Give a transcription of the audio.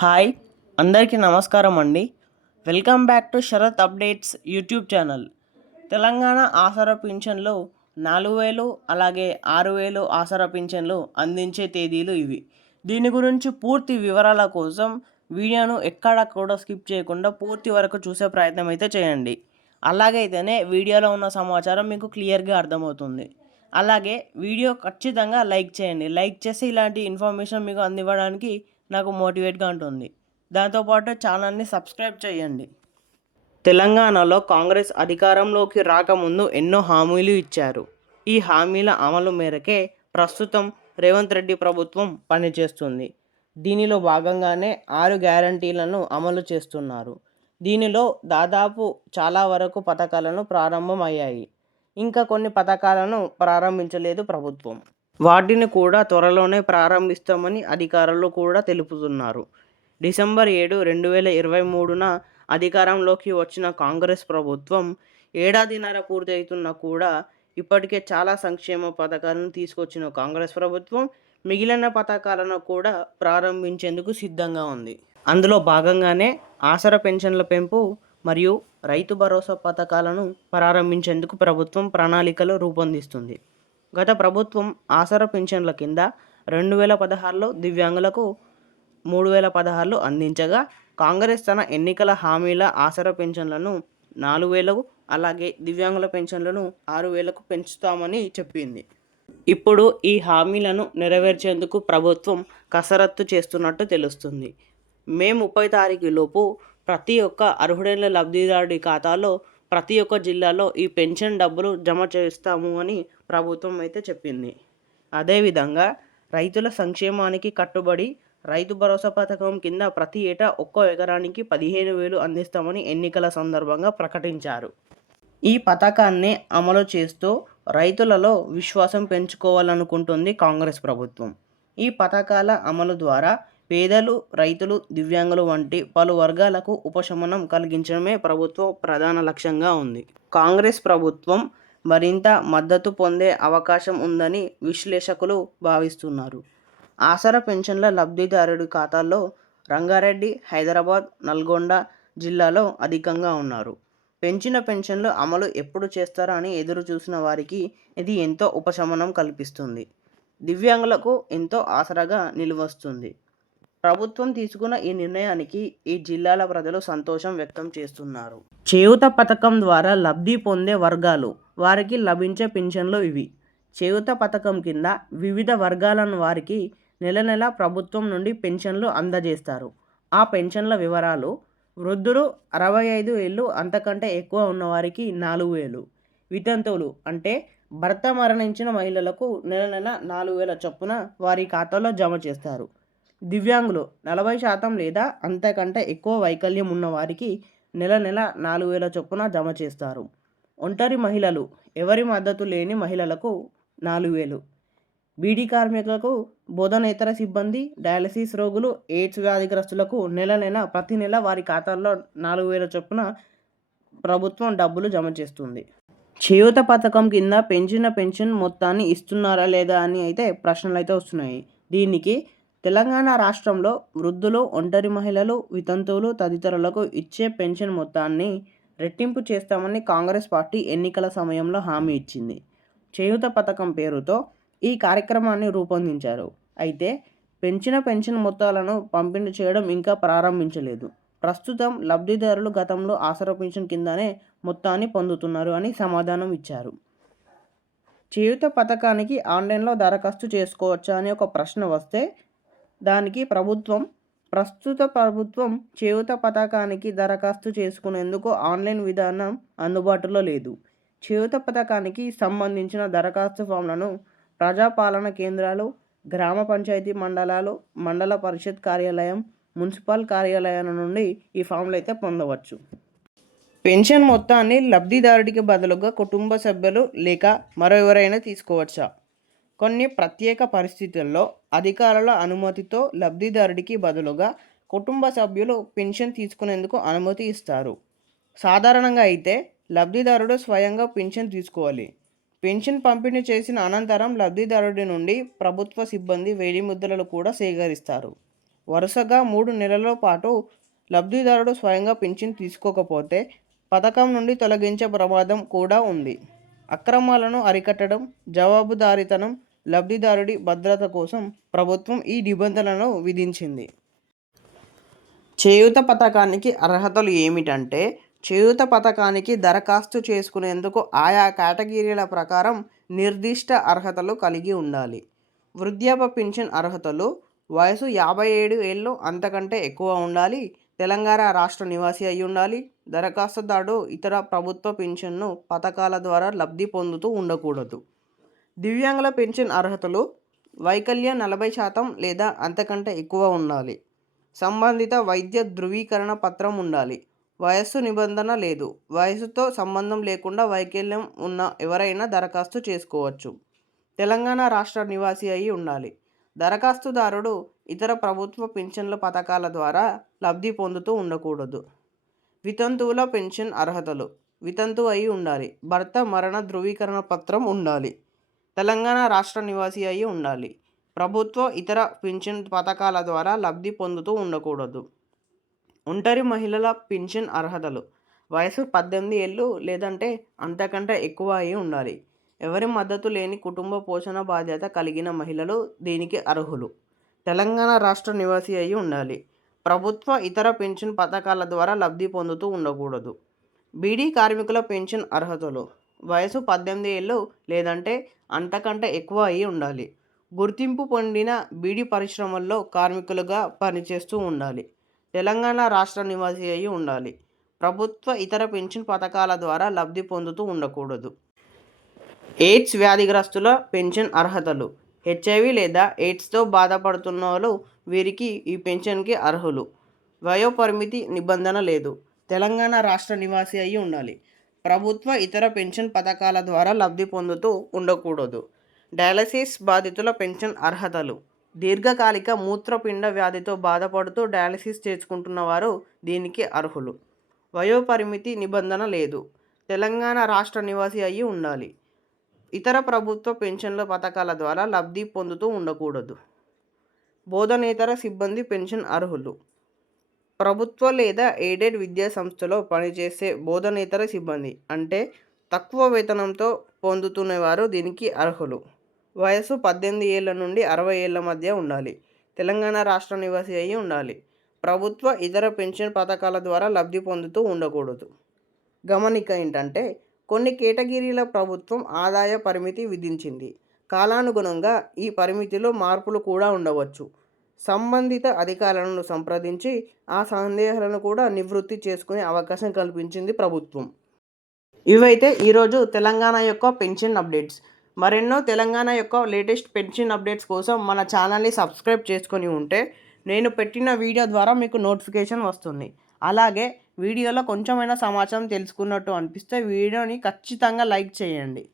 Hi, అందరికీ నమస్కారం అండి. Welcome back to Sharath updates YouTube channel. Telangana Aasara పింఛన్లు 4,000 అలాగే 6,000 ఆసరా పింఛన్లు అందించే తేదీలు ఇవి. దీని గురించి పూర్తి వివరాల కోసం వీడియోను ఎక్కడా కూడా స్కిప్ చేయకుండా పూర్తి వరకు చూసే ప్రయత్నం అయితే చేయండి. అలాగైతేనే వీడియోలో ఉన్న సమాచారం మీకు క్లియర్గా అర్థమవుతుంది. అలాగే వీడియో ఖచ్చితంగా లైక్ చేయండి. లైక్ చేసి ఇలాంటి ఇన్ఫర్మేషన్ మీకు అందివ్వడానికి నాకు మోటివేట్గా ఉంటుంది. దాంతోపాటు ఛానల్ని సబ్స్క్రైబ్ చేయండి. తెలంగాణలో కాంగ్రెస్ అధికారంలోకి రాకముందు ఎన్నో హామీలు ఇచ్చారు. ఈ హామీల అమలు మేరకే ప్రస్తుతం రేవంత్ రెడ్డి ప్రభుత్వం పనిచేస్తుంది. దీనిలో భాగంగానే 6 గ్యారంటీలను అమలు చేస్తున్నారు. దీనిలో దాదాపు చాలా వరకు పథకాలను ప్రారంభమయ్యాయి. ఇంకా కొన్ని పథకాలను ప్రారంభించలేదు ప్రభుత్వం. వాటిని కూడా త్వరలోనే ప్రారంభిస్తామని అధికారులు కూడా తెలుపుతున్నారు. డిసెంబర్ 7, 2023న అధికారంలోకి వచ్చిన కాంగ్రెస్ ప్రభుత్వం ఏడాదిన్నర పూర్తవుతున్నా కూడా ఇప్పటికే చాలా సంక్షేమ పథకాలను తీసుకొచ్చిన కాంగ్రెస్ ప్రభుత్వం మిగిలిన పథకాలను కూడా ప్రారంభించేందుకు సిద్ధంగా ఉంది. అందులో భాగంగానే ఆసరా పెన్షన్ల పెంపు మరియు రైతు భరోసా పథకాలను ప్రారంభించేందుకు ప్రభుత్వం ప్రణాళికలు రూపొందిస్తుంది. గత ప్రభుత్వం ఆసరా పింఛన్ల కింద 2016లో దివ్యాంగులకు 3,016 అందించగా, కాంగ్రెస్ తన ఎన్నికల హామీల ఆసరా పెన్షన్లను 4,000 అలాగే దివ్యాంగుల పెన్షన్లను 6,000కు పెంచుతామని చెప్పింది. ఇప్పుడు ఈ హామీలను నెరవేర్చేందుకు ప్రభుత్వం కసరత్తు చేస్తున్నట్టు తెలుస్తుంది. మే 30 తారీఖులోపు ప్రతి ఒక్క అర్హుడైన లబ్ధిదారుడి ఖాతాలో ప్రతి ఒక్క జిల్లాలో ఈ పెన్షన్ డబ్బులు జమ చేస్తాము అని ప్రభుత్వం అయితే చెప్పింది. అదేవిధంగా రైతుల సంక్షేమానికి కట్టుబడి రైతు భరోసా పథకం కింద ప్రతి ఏటా ఒక్కో ఎకరానికి 15,000 అందిస్తామని ఎన్నికల సందర్భంగా ప్రకటించారు. ఈ పథకాన్ని అమలు చేస్తూ రైతులలో విశ్వాసం పెంచుకోవాలనుకుంటుంది కాంగ్రెస్ ప్రభుత్వం. ఈ పథకాల అమలు ద్వారా పేదలు, రైతులు, దివ్యాంగులు వంటి పలు వర్గాలకు ఉపశమనం కలిగించడమే ప్రభుత్వం ప్రధాన లక్ష్యంగా ఉంది. కాంగ్రెస్ ప్రభుత్వం మరింత మద్దతు పొందే అవకాశం ఉందని విశ్లేషకులు భావిస్తున్నారు. ఆసరా పెన్షన్ల లబ్ధిదారుడి ఖాతాల్లో రంగారెడ్డి, హైదరాబాద్, నల్గొండ జిల్లాలో అధికంగా ఉన్నారు. పెంచిన పెన్షన్లు అమలు ఎప్పుడు చేస్తారా అని ఎదురు చూసిన వారికి ఇది ఎంతో ఉపశమనం కల్పిస్తుంది. దివ్యాంగులకు ఎంతో ఆసరాగా నిలువస్తుంది. ప్రభుత్వం తీసుకున్న ఈ నిర్ణయానికి ఈ జిల్లాల ప్రజలు సంతోషం వ్యక్తం చేస్తున్నారు. చేయూత పథకం ద్వారా లబ్ధి పొందే వర్గాలు వారికి లభించే పింఛన్లు ఇవి. చేయూత పథకం కింద వివిధ వర్గాలను వారికి నెల నెల ప్రభుత్వం నుండి పెన్షన్లు అందజేస్తారు. ఆ పెన్షన్ల వివరాలు: వృద్ధులు 65 ఏళ్ళు అంతకంటే ఎక్కువ ఉన్నవారికి 4,000, వితంతువులు అంటే భర్త మరణించిన మహిళలకు నెల నెల 4,000 చొప్పున వారి ఖాతాలో జమ చేస్తారు. దివ్యాంగులు 40% లేదా అంతకంటే ఎక్కువ వైకల్యం ఉన్న వారికి నెల నెల 4,000 చొప్పున జమ చేస్తారు. ఒంటరి మహిళలు, ఎవరి మద్దతు లేని మహిళలకు 4,000. బీడీ కార్మికులకు, బోధనేతర సిబ్బంది, డయాలసిస్ రోగులు, ఎయిడ్స్ వ్యాధిగ్రస్తులకు నెల నెల ప్రతి నెల వారి ఖాతాల్లో 4,000 చొప్పున ప్రభుత్వం డబ్బులు జమ చేస్తుంది. చేయూత పథకం కింద పెంచిన పెన్షన్ మొత్తాన్ని ఇస్తున్నారా లేదా అని అయితే ప్రశ్నలు అయితే వస్తున్నాయి. దీనికి తెలంగాణ రాష్ట్రంలో వృద్ధులు, ఒంటరి మహిళలు, వితంతువులు తదితరులకు ఇచ్చే పెన్షన్ మొత్తాన్ని రెట్టింపు చేస్తామని కాంగ్రెస్ పార్టీ ఎన్నికల సమయంలో హామీ ఇచ్చింది. చేయూత పథకం పేరుతో ఈ కార్యక్రమాన్ని రూపొందించారు. అయితే పెంచిన పెన్షన్ మొత్తాలను పంపిణీ చేయడం ఇంకా ప్రారంభించలేదు. ప్రస్తుతం లబ్ధిదారులు గతంలో ఆసరా పెన్షన్ కిందనే మొత్తాన్ని పొందుతున్నారు అని సమాధానం ఇచ్చారు. చేయూత పథకానికి ఆన్లైన్లో దరఖాస్తు చేసుకోవచ్చా అని ఒక ప్రశ్న వస్తే దానికి ప్రస్తుత ప్రభుత్వం చేయూత పథకానికి దరఖాస్తు చేసుకునేందుకు ఆన్లైన్ విధానం అందుబాటులో లేదు. చేయూత పథకానికి సంబంధించిన దరఖాస్తు ఫామ్లను ప్రజాపాలన కేంద్రాలు, గ్రామ పంచాయతీ మండలాలు, మండల పరిషత్ కార్యాలయం, మున్సిపల్ కార్యాలయాల నుండి ఈ ఫామ్లు అయితే పొందవచ్చు. పెన్షన్ మొత్తాన్ని లబ్ధిదారుడికి బదులుగా కుటుంబ సభ్యులు లేక మరెవరైనా తీసుకోవచ్చా? కొన్ని ప్రత్యేక పరిస్థితుల్లో అధికారుల అనుమతితో లబ్ధిదారుడికి బదులుగా కుటుంబ సభ్యులు పెన్షన్ తీసుకునేందుకు అనుమతి ఇస్తారు. సాధారణంగా అయితే లబ్ధిదారుడు స్వయంగా పెన్షన్ తీసుకోవాలి. పెన్షన్ పంపిణీ చేసిన అనంతరం లబ్ధిదారుడి నుండి ప్రభుత్వ సిబ్బంది వేలిముద్రలు కూడా సేకరిస్తారు. వరుసగా 3 నెలల పాటు లబ్ధిదారుడు స్వయంగా పింఛన్ తీసుకోకపోతే పథకం నుండి తొలగించే ప్రమాదం కూడా ఉంది. అక్రమాలను అరికట్టడం, జవాబుదారీతనం, లబ్ధిదారుడి భద్రత కోసం ప్రభుత్వం ఈ నిబంధనలను విధించింది. చేయూత పథకానికి అర్హతలు ఏమిటంటే, చేయూత పథకానికి దరఖాస్తు చేసుకునేందుకు ఆయా కేటగిరీల ప్రకారం నిర్దిష్ట అర్హతలు కలిగి ఉండాలి. వృద్ధాప్య పింఛన్ అర్హతలు: వయసు 57 ఏళ్ళు అంతకంటే ఎక్కువ ఉండాలి. తెలంగాణ రాష్ట్ర నివాసి అయి ఉండాలి. దరఖాస్తుదారుడు ఇతర ప్రభుత్వ పింఛన్ను పథకాల ద్వారా లబ్ధి పొందుతూ ఉండకూడదు. దివ్యాంగుల పింఛన్ అర్హతలు: వైకల్యం 40% లేదా అంతకంటే ఎక్కువ ఉండాలి. సంబంధిత వైద్య ధృవీకరణ పత్రం ఉండాలి. వయస్సు నిబంధన లేదు. వయసుతో సంబంధం లేకుండా వైకల్యం ఉన్న ఎవరైనా దరఖాస్తు చేసుకోవచ్చు. తెలంగాణ రాష్ట్ర నివాసి అయి ఉండాలి. దరఖాస్తుదారుడు ఇతర ప్రభుత్వ పింఛన్ల పథకాల ద్వారా లబ్ధి పొందుతూ ఉండకూడదు. వితంతువుల పెన్షన్ అర్హతలు: వితంతువు అయి ఉండాలి. భర్త మరణ ధృవీకరణ పత్రం ఉండాలి. తెలంగాణ రాష్ట్ర నివాసి అయి ఉండాలి. ప్రభుత్వ ఇతర పింఛన్ పథకాల ద్వారా లబ్ధి పొందుతూ ఉండకూడదు. ఒంటరి మహిళల పింఛన్ అర్హతలు: వయసు 18 ఏళ్ళు లేదంటే అంతకంటే ఎక్కువ అయి ఉండాలి. ఎవరి మద్దతు లేని కుటుంబ పోషణ బాధ్యత కలిగిన మహిళలు దీనికి అర్హులు. తెలంగాణ రాష్ట్ర నివాసి అయి ఉండాలి. ప్రభుత్వ ఇతర పెన్షన్ పథకాల ద్వారా లబ్ధి పొందుతూ ఉండకూడదు. బీడీ కార్మికుల పెన్షన్ అర్హతలు: వయసు 18 ఏళ్ళు లేదంటే అంతకంటే ఎక్కువ అయి ఉండాలి. గుర్తింపు పొందిన బీడీ పరిశ్రమల్లో కార్మికులుగా పనిచేస్తూ ఉండాలి. తెలంగాణ రాష్ట్ర నివాసి అయి ఉండాలి. ప్రభుత్వ ఇతర పెన్షన్ పథకాల ద్వారా లబ్ధి పొందుతూ ఉండకూడదు. ఎయిడ్స్ వ్యాధిగ్రస్తుల పెన్షన్ అర్హతలు: హెచ్ఐవి లేదా ఎయిడ్స్తో బాధపడుతున్న వాళ్ళు వీరికి ఈ పెన్షన్కి అర్హులు. వయోపరిమితి నిబంధన లేదు. తెలంగాణ రాష్ట్ర నివాసి అయి ఉండాలి. ప్రభుత్వ ఇతర పెన్షన్ పథకాల ద్వారా లబ్ధి పొందుతూ ఉండకూడదు. డయాలసిస్ బాధితుల పెన్షన్ అర్హతలు: దీర్ఘకాలిక మూత్రపిండ వ్యాధితో బాధపడుతూ డయాలసిస్ చేసుకుంటున్న వారు దీనికి అర్హులు. వయోపరిమితి నిబంధన లేదు. తెలంగాణ రాష్ట్ర నివాసి అయి ఉండాలి. ఇతర ప్రభుత్వ పెన్షన్ల పథకాల ద్వారా లబ్ధి పొందుతూ ఉండకూడదు. బోధనేతర సిబ్బంది పెన్షన్ అర్హులు: ప్రభుత్వ లేదా ఎయిడెడ్ విద్యా సంస్థలో పనిచేసే బోధనేతర సిబ్బంది అంటే తక్కువ వేతనంతో పొందుతున్నవారు దీనికి అర్హులు. వయసు 18 ఏళ్ల నుండి 60 ఏళ్ల మధ్య ఉండాలి. తెలంగాణ రాష్ట్ర నివాసి అయి ఉండాలి. ప్రభుత్వ ఇతర పెన్షన్ పథకాల ద్వారా లబ్ధి పొందుతూ ఉండకూడదు. గమనిక ఏంటంటే, కొన్ని కేటగిరీల ప్రభుత్వం ఆదాయ పరిమితి విధించింది. కాలానుగుణంగా ఈ పరిమితిలో మార్పులు కూడా ఉండవచ్చు. సంబంధిత అధికారులను సంప్రదించి ఆ సందేహాలను కూడా నివృత్తి చేసుకునే అవకాశం కల్పించింది ప్రభుత్వం. ఇవైతే ఈరోజు తెలంగాణ యొక్క పెన్షన్ అప్డేట్స్. మరెన్నో తెలంగాణ యొక్క లేటెస్ట్ పెన్షన్ అప్డేట్స్ కోసం మన ఛానల్ని సబ్స్క్రైబ్ చేసుకొని ఉంటే నేను పెట్టిన వీడియో ద్వారా మీకు నోటిఫికేషన్ వస్తుంది. అలాగే వీడియోలో కొంచెమైనా సమాచారం తెలుసుకున్నట్టు అనిపిస్తే వీడియోని ఖచ్చితంగా లైక్ చేయండి.